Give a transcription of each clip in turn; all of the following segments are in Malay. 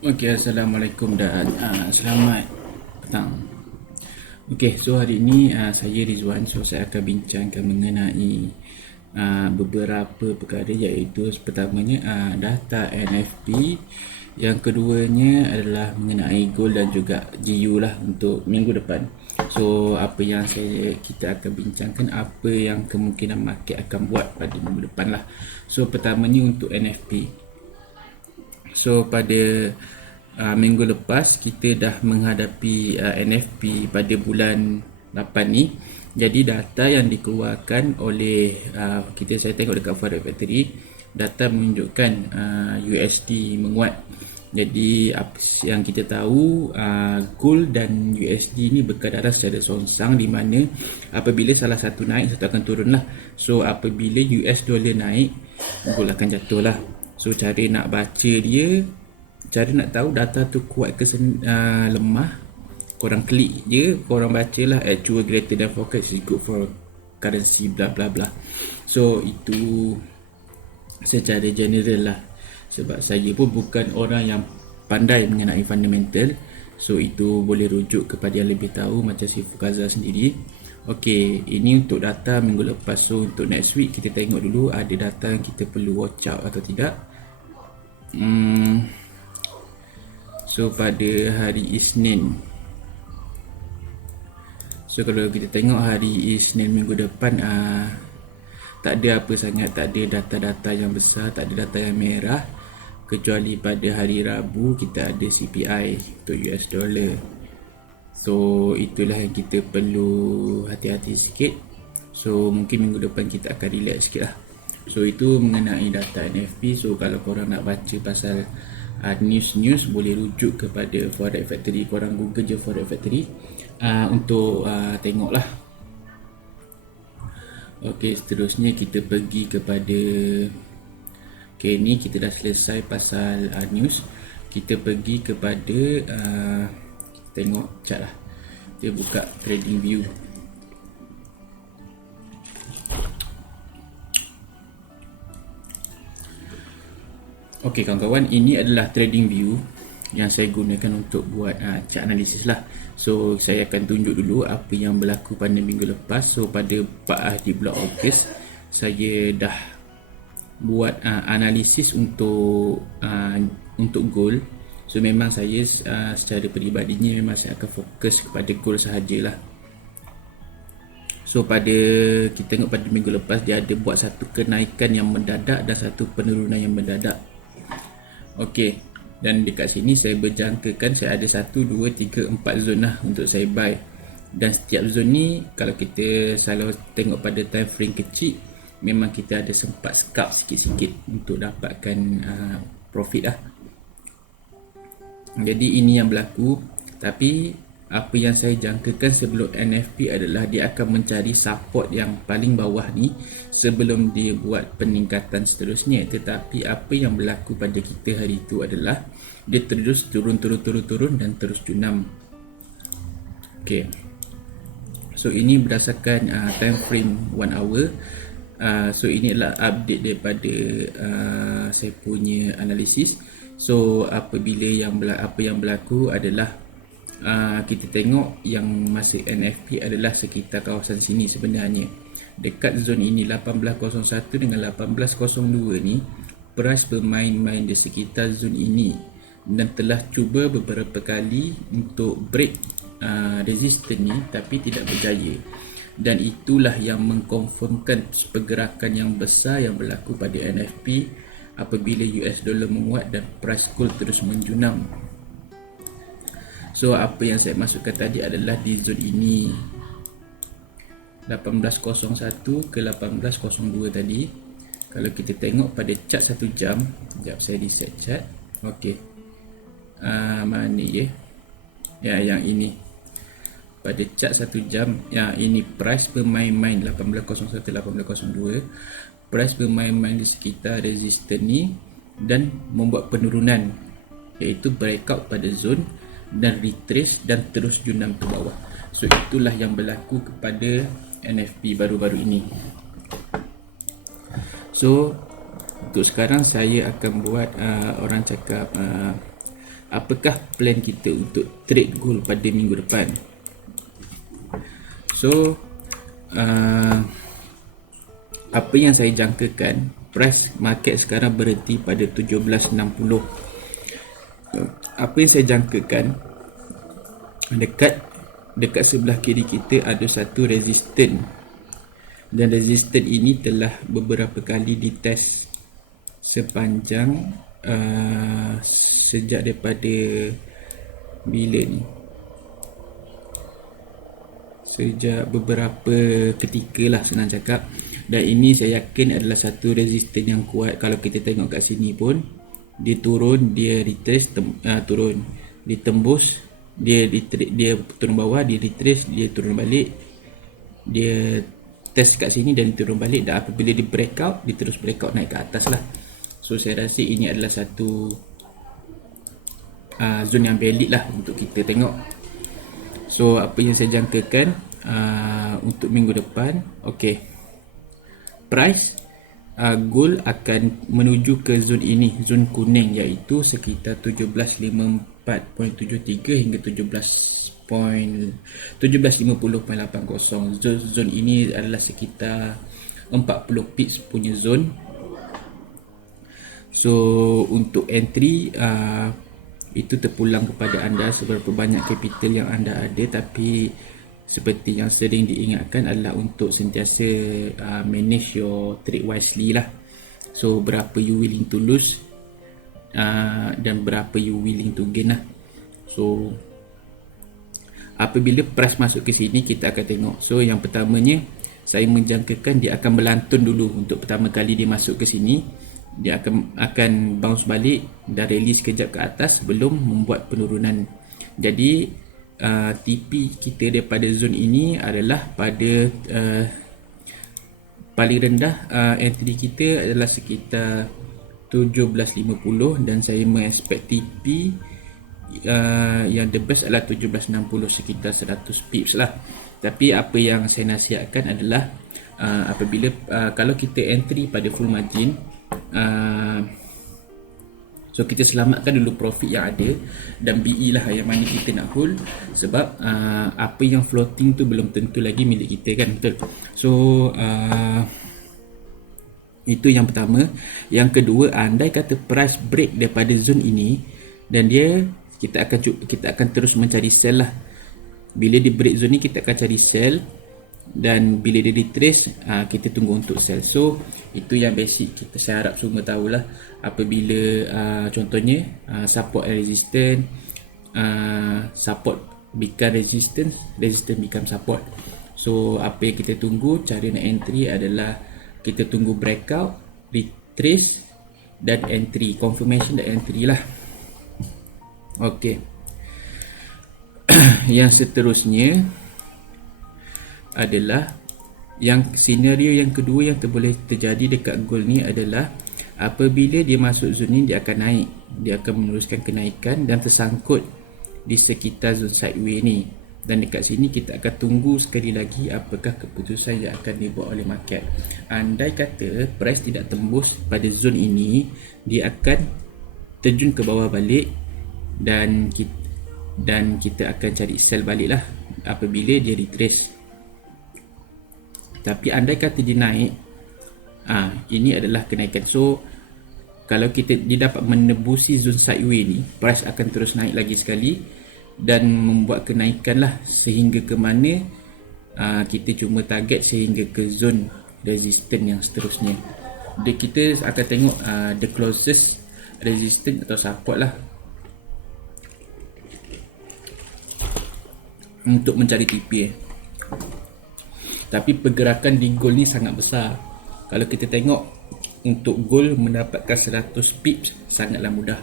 Okey, Assalamualaikum dan selamat petang. Okey, so hari ini saya Rizwan. So saya akan bincangkan mengenai beberapa perkara, iaitu pertamanya data NFP, yang keduanya adalah mengenai goal dan juga GU lah untuk minggu depan. So apa yang kita akan bincangkan, apa yang kemungkinan market akan buat pada minggu depan lah. So pertamanya untuk NFP. So pada minggu lepas kita dah menghadapi NFP pada bulan 8 ni. Jadi data yang dikeluarkan oleh saya tengok dekat Forex Factory, data menunjukkan USD menguat. Jadi apa yang kita tahu, gold dan USD ni berkadaran secara songsang, di mana apabila salah satu naik, satu akan turun lah. So apabila US dollar naik, gold akan jatuh lah. So cara nak baca dia, cara nak tahu data tu kuat ke lemah, korang klik je, korang baca lah actual greater than forecast is good for currency bla bla bla. So itu secara general lah, sebab saya pun bukan orang yang pandai mengenai fundamental. So itu boleh rujuk kepada yang lebih tahu, macam si Fukaza sendiri. Ok, ini untuk data minggu lepas. So untuk next week kita tengok dulu ada data yang kita perlu watch out atau tidak. So pada hari Isnin, so kalau kita tengok hari Isnin minggu depan, tak ada apa sangat, tak ada data-data yang besar, tak ada data yang merah, kecuali pada hari Rabu kita ada CPI untuk US dollar. So itulah yang kita perlu hati-hati sikit. So mungkin minggu depan kita akan relax sikit lah. So itu mengenai data NFP. So kalau korang nak baca pasal news-news, boleh rujuk kepada Forex Factory. Korang google je Forex Factory untuk tengok lah. Ok, seterusnya kita pergi kepada, ok ni kita dah selesai pasal news. Kita pergi kepada tengok chart lah. Kita buka trading view. Ok kawan-kawan, ini adalah trading view yang saya gunakan untuk buat chart analisis lah. So saya akan tunjuk dulu apa yang berlaku pada minggu lepas. So pada di bulan Ogos, saya dah buat analisis untuk gold. So memang saya secara peribadinya memang saya akan fokus kepada gold sahajalah. So pada kita tengok pada minggu lepas, dia ada buat satu kenaikan yang mendadak dan satu penurunan yang mendadak. Okey, dan dekat sini saya berjangkakan saya ada 1, 2, 3, 4 zon lah untuk saya buy. Dan setiap zon ni kalau kita selalu tengok pada time frame kecil, memang kita ada sempat scalp sikit-sikit untuk dapatkan profit lah. Jadi ini yang berlaku. Tapi apa yang saya jangkakan sebelum NFP adalah dia akan mencari support yang paling bawah ni sebelum dia buat peningkatan seterusnya. Tetapi apa yang berlaku pada kita hari itu adalah dia terus turun dan terus junam. Ok, so ini berdasarkan time frame 1 hour. So ini adalah update daripada saya punya analisis. So apabila apa yang berlaku adalah kita tengok yang masa NFP adalah sekitar kawasan sini sebenarnya. Dekat zon ini 1801 dengan 1802 ni, price bermain-main di sekitar zon ini dan telah cuba beberapa kali untuk break resistance ni, tapi tidak berjaya. Dan itulah yang mengkonfirmkan pergerakan yang besar yang berlaku pada NFP apabila US dollar menguat dan price gold terus menjunam. So apa yang saya masukkan tadi adalah di zon ini 1801 ke 1802 tadi. Kalau kita tengok pada chart 1 jam, sekejap saya reset chart. Okey, mana ya? Ya, yang ini pada chart 1 jam. Ya, ini price bermain-main 1801 1802. Price bermain-main di sekitar resistance ni dan membuat penurunan, iaitu breakout pada zone dan retrace dan terus junam ke bawah. So itulah yang berlaku kepada NFP baru-baru ini. So untuk sekarang saya akan buat orang cakap apakah plan kita untuk trade gold pada minggu depan. So apa yang saya jangkakan, price market sekarang berhenti pada 17.60. Apa yang saya jangkakan, dekat sebelah kiri kita ada satu resistance, dan resistance ini telah beberapa kali ditest sepanjang sejak daripada bila ni, sejak beberapa ketika lah senang cakap. Dan ini saya yakin adalah satu resistance yang kuat. Kalau kita tengok kat sini pun, dia turun, dia retrace, turun, dia tembus, dia turun bawah, dia retrace, dia turun balik, dia test kat sini dan turun balik, dan apabila dia breakout, dia terus breakout naik ke atas lah. So saya rasa ini adalah satu zone yang valid lah untuk kita tengok. So apa yang saya jangkakan untuk minggu depan, okay, price gold akan menuju ke zone ini, zone kuning, iaitu sekitar 17.54.73 hingga 17.50.80. Zone ini adalah sekitar 40 pips punya zone. So untuk entry itu terpulang kepada anda seberapa banyak capital yang anda ada, tapi seperti yang sering diingatkan adalah untuk sentiasa manage your trade wisely lah. So berapa you willing to lose dan berapa you willing to gain lah. So apabila price masuk ke sini, kita akan tengok. So yang pertamanya, saya menjangkakan dia akan berlantun dulu. Untuk pertama kali dia masuk ke sini, dia akan bounce balik dan release sekejap ke atas sebelum membuat penurunan. Jadi TP kita daripada zone ini adalah pada paling rendah, entry kita adalah sekitar 17.50, dan saya mengexpect TP yang the best adalah 17.60, sekitar 100 pips lah. Tapi apa yang saya nasihatkan adalah apabila kalau kita entry pada full margin, so kita selamatkan dulu profit yang ada, dan BE lah yang mana kita nak hold, sebab apa yang floating tu belum tentu lagi milik kita kan, betul. So itu yang pertama. Yang kedua, andai kata price break daripada zone ini, dan kita akan terus mencari sell lah. Bila dia break zone ni, kita akan cari sell, dan bila dia retrace, kita tunggu untuk sell. So itu yang basic, saya harap semua tahulah. Apabila contohnya support and resistance, support become resistance, resistance become support. So apa yang kita tunggu, cara nak entry adalah kita tunggu breakout, retrace dan entry, confirmation dan entry lah. Okay. Yang seterusnya adalah senario yang kedua yang boleh terjadi dekat gold ni adalah apabila dia masuk zone ni, dia akan naik, dia akan meneruskan kenaikan dan tersangkut di sekitar zone sideway ni. Dan dekat sini kita akan tunggu sekali lagi apakah keputusan yang akan dibuat oleh market. Andai kata price tidak tembus pada zone ini, dia akan terjun ke bawah balik, dan kita akan cari sell balik lah apabila dia retrace. Tapi andai kata dia naik, ini adalah kenaikan. So kalau dia dapat menebusi zone sideway ni, price akan terus naik lagi sekali dan membuat kenaikan lah, sehingga ke mana kita cuma target sehingga ke zone resistance yang seterusnya. Kita akan tengok the closest resistance atau support lah untuk mencari TP. Tapi pergerakan di gold ni sangat besar. Kalau kita tengok, untuk gold mendapatkan 100 pips sangatlah mudah.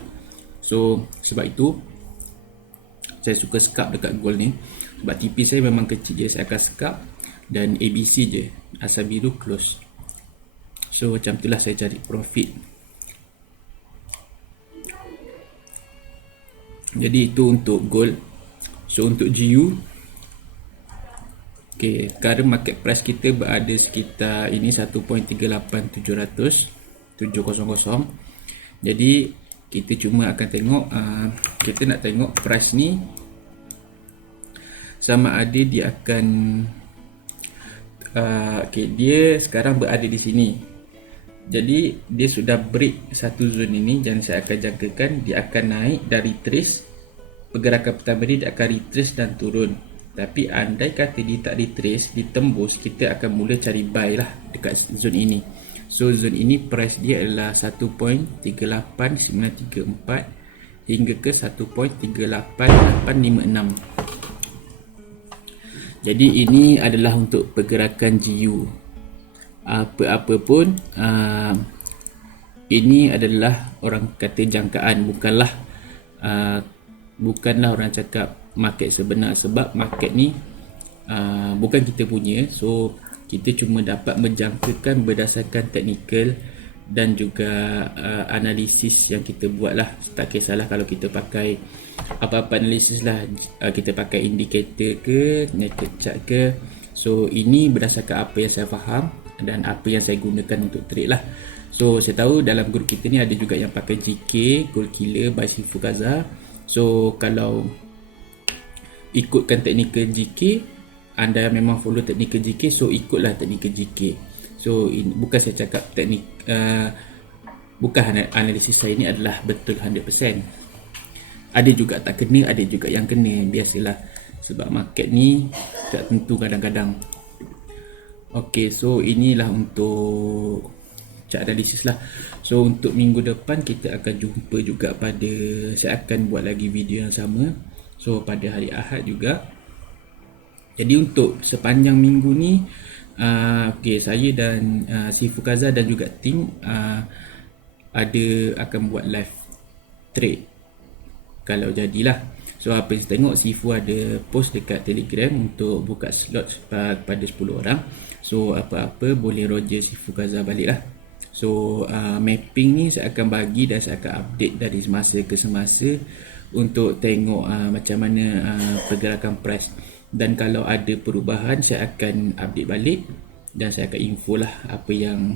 So sebab itu saya suka scalp dekat gold ni, sebab TP saya memang kecil je. Saya akan scalp dan ABC je, asal biru close. So macam itulah saya cari profit. Jadi itu untuk gold. So untuk GU, okay, current market price kita berada sekitar ini 1.38700. Jadi kita cuma akan tengok kita nak tengok price ni sama ada dia akan dia sekarang berada di sini. Jadi dia sudah break satu zone ini, dan saya akan jangkakan dia akan naik dari trace. Pergerakan pertama dia akan retrace dan turun. Tapi andai kata dia tak retrace, ditembus, kita akan mula cari buy lah dekat zone ini. So zone ini price dia adalah 1.38934 hingga ke 1.38856. Jadi ini adalah untuk pergerakan GU. Apa-apa pun ini adalah orang kata jangkaan, bukanlah orang cakap market sebenar, sebab market ni bukan kita punya. So kita cuma dapat menjangkakan berdasarkan teknikal dan juga analisis yang kita buat lah. Tak kisahlah kalau kita pakai apa-apa analisis lah, kita pakai indikator ke, naked chart ke. So ini berdasarkan apa yang saya faham dan apa yang saya gunakan untuk trade lah. So saya tahu dalam grup kita ni ada juga yang pakai GK, Gold Killer by Shifukaza. So kalau ikutkan teknikal GK, anda memang follow teknikal GK, so ikutlah teknikal GK. So ini, bukan saya cakap teknik bukan analisis saya ni adalah betul 100%. Ada juga tak kena, ada juga yang kena, biasalah. Sebab market ni tak tentu kadang-kadang. Okay, so inilah untuk chart analisis lah. So untuk minggu depan kita akan jumpa juga saya akan buat lagi video yang sama. So pada hari Ahad juga. Jadi untuk sepanjang minggu ni okay, saya dan Shifukaza dan juga tim akan buat live trade kalau jadilah. So apa yang saya tengok, Shifu ada post dekat Telegram untuk buka slot kepada 10 orang. So apa-apa boleh Roger Shifukaza balik lah. So mapping ni saya akan bagi dan saya akan update dari semasa ke semasa untuk tengok macam mana pergerakan price. Dan kalau ada perubahan saya akan update balik dan saya akan info lah apa yang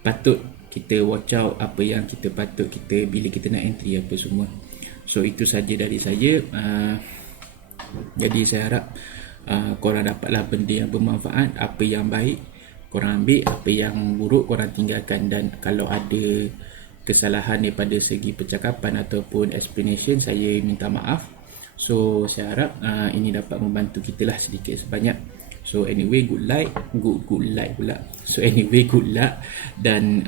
patut kita watch out, apa yang kita patut kita bila kita nak entry apa semua. So itu saja dari saya. Jadi saya harap korang dapatlah benda yang bermanfaat. Apa yang baik korang ambil, apa yang buruk korang tinggalkan. Dan kalau ada kesalahan daripada segi percakapan ataupun explanation, saya minta maaf. So saya harap ini dapat membantu kita lah sedikit sebanyak. So anyway, good luck pula. So anyway, good luck dan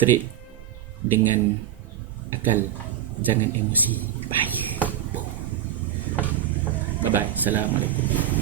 trade dengan akal, jangan emosi. Bye bye. Assalamualaikum.